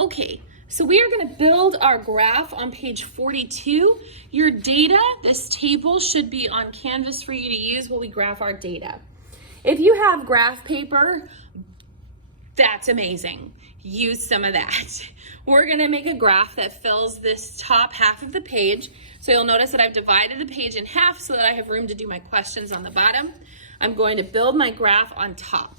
Okay, so we are going to build our graph on page 42. Your data, this table, should be on Canvas for you to use while we graph our data. If you have graph paper, that's amazing. Use some of that. We're going to make a graph that fills this top half of the page. So you'll notice that I've divided the page in half so that I have room to do my questions on the bottom. I'm going to build my graph on top.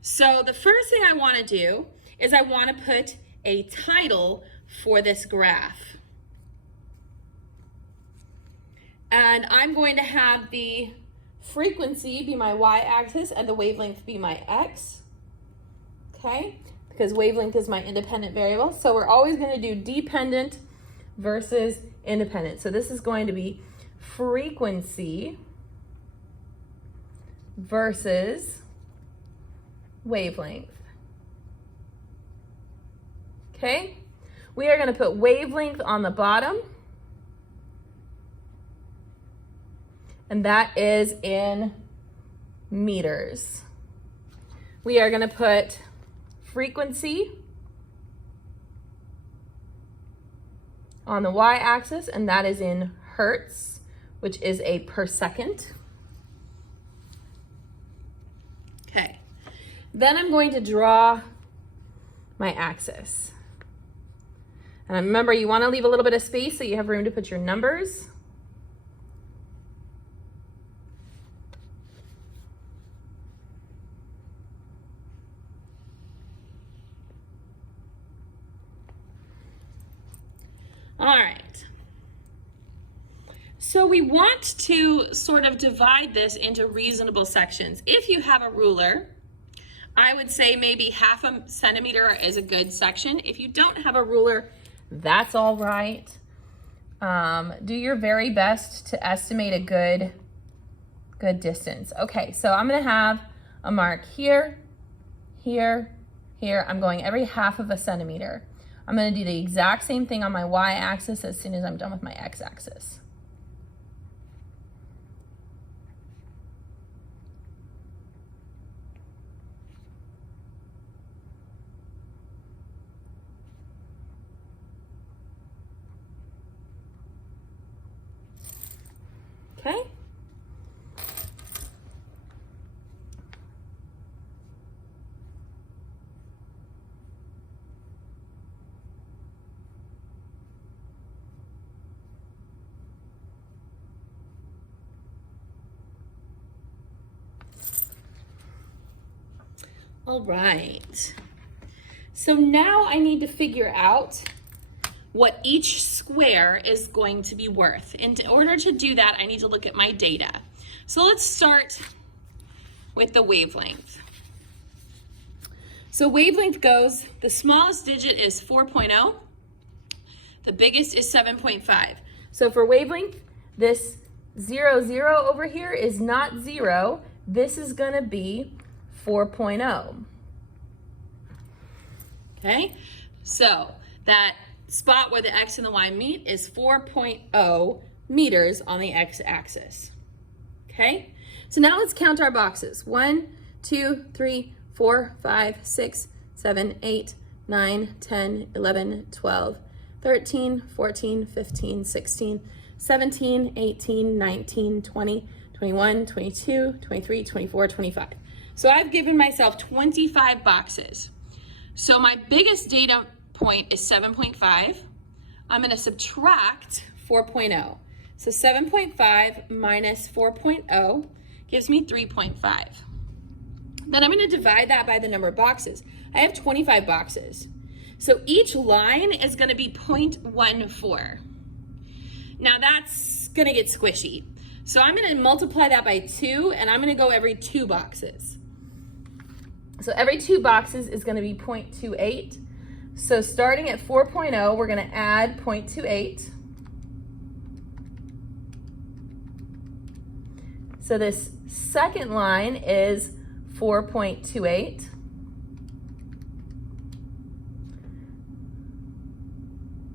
So the first thing I want to do is I want to put a title for this graph. And I'm going to have the frequency be my y-axis and the wavelength be my x. Okay, because wavelength is my independent variable. So we're always going to do dependent versus independent. So this is going to be frequency versus wavelength. Okay, we are going to put wavelength on the bottom, and that is in meters. We are going to put frequency on the y-axis, and that is in hertz, which is a per second. Okay, then I'm going to draw my axis. And remember, you want to leave a little bit of space so you have room to put your numbers. All right. So we want to sort of divide this into reasonable sections. If you have a ruler, I would say maybe 1/2 centimeter is a good section. If you don't have a ruler, that's all right. Do your very best to estimate a good distance. Okay, so I'm gonna have a mark here, here, here. I'm going every 1/2 centimeter. I'm gonna do the exact same thing on my y-axis as soon as I'm done with my x-axis. Okay. All right. So now I need to figure out what each square is going to be worth. In order to do that, I need to look at my data. So let's start with the wavelength. So wavelength goes, the smallest digit is 4.0, the biggest is 7.5. So for wavelength, this 0, 0 over here is not 0. This is gonna be 4.0. Okay, so that spot where the x and the y meet is 4.0 meters on the x-axis. Okay, so now let's count our boxes. 1, 2, 3, 4, 5, 6, 7, 8, 9, 10, 11, 12, 13, 14, 15, 16, 17, 18, 19, 20, 21, 22, 23, 24, 25. So I've given myself 25 boxes. So my biggest data point is 7.5. I'm going to subtract 4.0. So 7.5 minus 4.0 gives me 3.5. Then I'm going to divide that by the number of boxes. I have 25 boxes. So each line is going to be 0.14. Now that's going to get squishy. So I'm going to multiply that by 2, and I'm going to go every 2 boxes. So every 2 boxes is going to be 0.28. So starting at 4.0, we're going to add 0.28. So this second line is 4.28.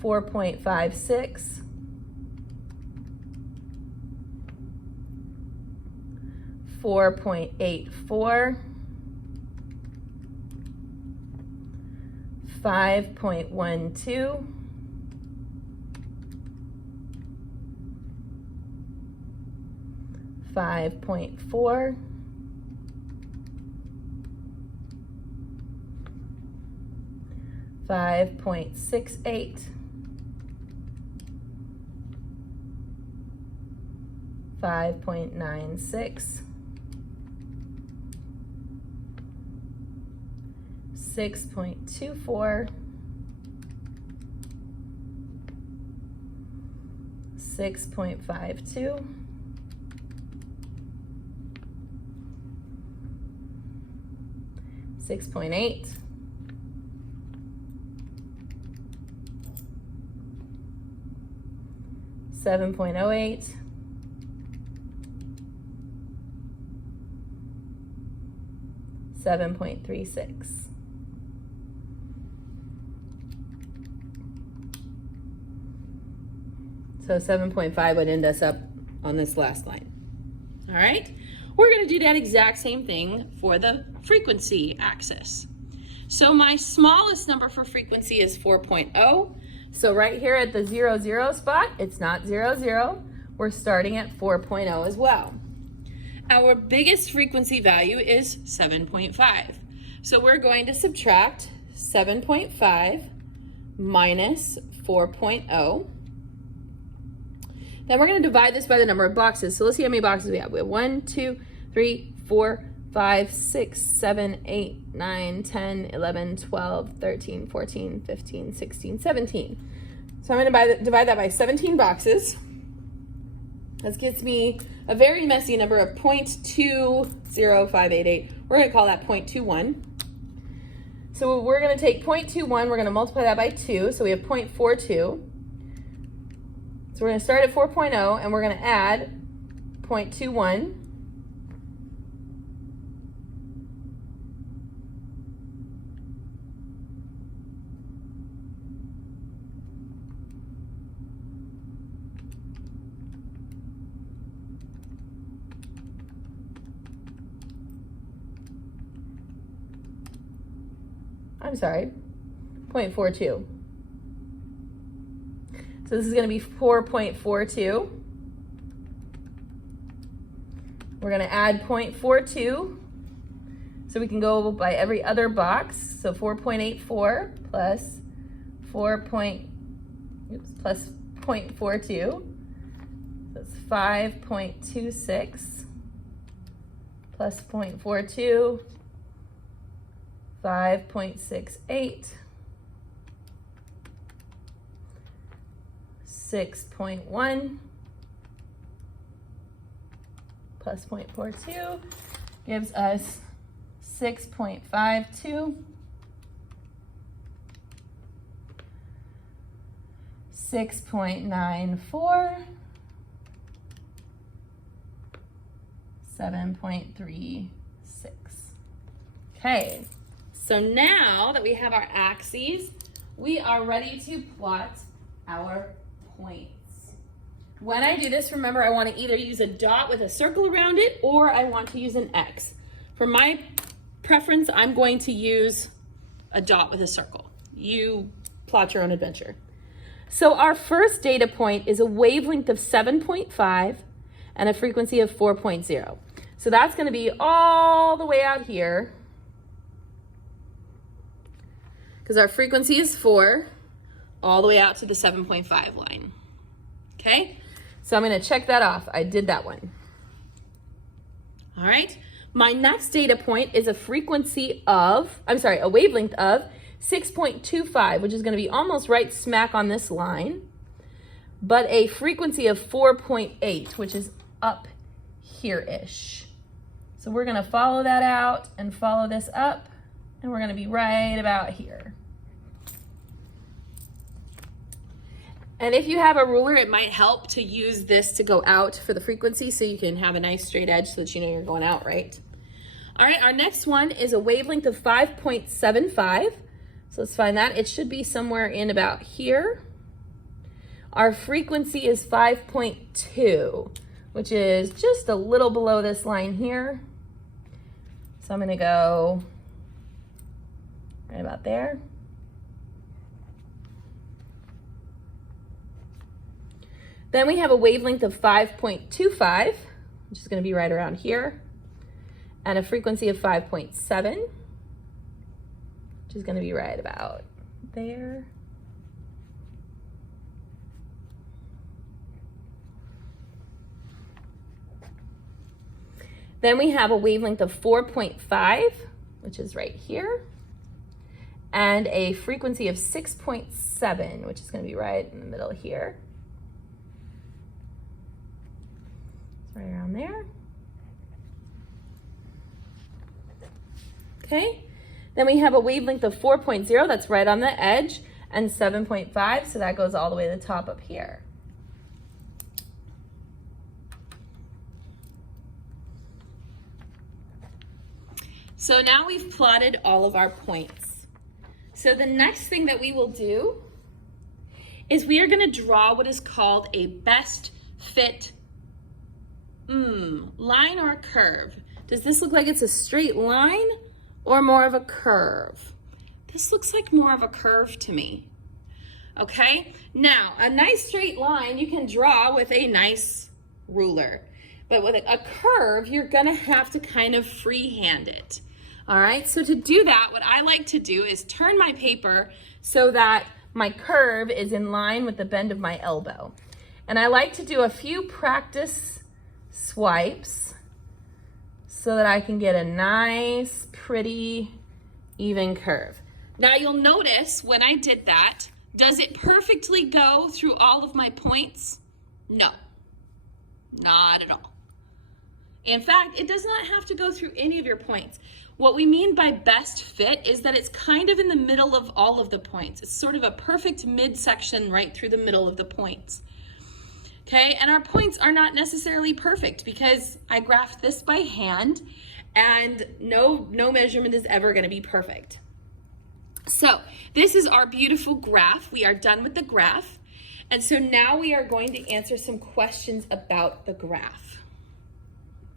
$4.56, $4.84, 5.12, 5.4, 5.68, 5.96, 6.24, 6.52, 6.8, 7.08, 7.36. So 7.5 would end us up on this last line. All right, we're going to do that exact same thing for the frequency axis. So my smallest number for frequency is 4.0. So right here at the 0, 0 spot, it's not 0, 0. We're starting at 4.0 as well. Our biggest frequency value is 7.5. So we're going to subtract 7.5 minus 4.0. Then we're going to divide this by the number of boxes. So let's see how many boxes we have. We have 1, 2, 3, 4, 5, 6, 7, 8, 9, 10, 11, 12, 13, 14, 15, 16, 17. So I'm going to divide that by 17 boxes. This gets me a very messy number of 0.20588. We're going to call that 0.21. So we're going to take 0.21, we're going to multiply that by 2, so we have 0.42. So we're going to start at 4.0 and we're going to add 0.21. I'm sorry, 0.42. So this is going to be 4.42. We're going to add 0.42. So we can go by every other box. So 4.84 plus 0.42. That's 5.26 plus 0.42. 5.68, 6.1 plus 0.42 gives us 6.52, 6.94, 7.36. Okay. So now that we have our axes, we are ready to plot our points. When I do this, remember I want to either use a dot with a circle around it or I want to use an X. For my preference, I'm going to use a dot with a circle. You plot your own adventure. So our first data point is a wavelength of 7.5 and a frequency of 4.0. So that's going to be all the way out here, because our frequency is 4, all the way out to the 7.5 line. Okay, so I'm going to check that off. I did that one. All right, my next data point is a wavelength of 6.25, which is going to be almost right smack on this line, but a frequency of 4.8, which is up here-ish. So we're going to follow that out and follow this up, and we're going to be right about here. And if you have a ruler, it might help to use this to go out for the frequency so you can have a nice straight edge so that you know you're going out right. All right, our next one is a wavelength of 5.75. So let's find that. It should be somewhere in about here. Our frequency is 5.2, which is just a little below this line here. So I'm going to go right about there. Then we have a wavelength of 5.25, which is going to be right around here, and a frequency of 5.7, which is going to be right about there. Then we have a wavelength of 4.5, which is right here, and a frequency of 6.7, which is going to be right in the middle here. Right around there. Okay, then we have a wavelength of 4.0, that's right on the edge, and 7.5, so that goes all the way to the top up here. So now we've plotted all of our points. So the next thing that we will do is we are going to draw what is called a best fit line or a curve. Does this look like it's a straight line or more of a curve? This looks like more of a curve to me. Okay, now a nice straight line you can draw with a nice ruler, but with a curve you're gonna have to kind of freehand it. All right, so to do that, what I like to do is turn my paper so that my curve is in line with the bend of my elbow. And I like to do a few practice swipes so that I can get a nice, pretty, even curve. Now you'll notice when I did that, does it perfectly go through all of my points? No, not at all. In fact, it does not have to go through any of your points. What we mean by best fit is that it's kind of in the middle of all of the points. It's sort of a perfect midsection right through the middle of the points. Okay, and our points are not necessarily perfect because I graphed this by hand and no measurement is ever going to be perfect. So this is our beautiful graph. We are done with the graph. And so now we are going to answer some questions about the graph.